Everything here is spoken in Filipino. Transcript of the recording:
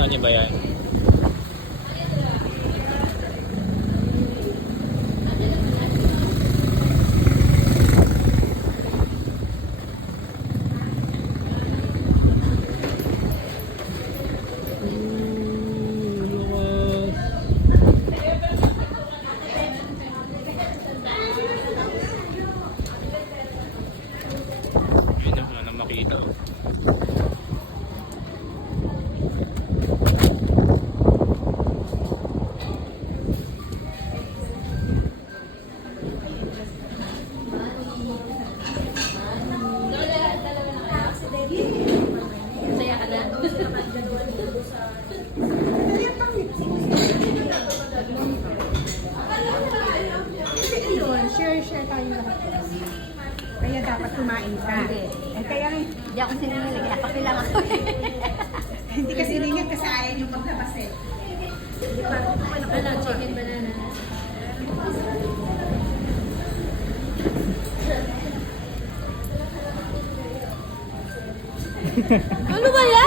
Nakita niyo ba yan? Yun na, wala na makita. Share tayo lahat. Kaya dapat kumain ka. Hindi. Eh, kaya Hindi ako siningilig. Kape lang ako. hindi kasi ringit kasi ayaw yung maglabas eh. Ano, chicken banana. Ano ba yan?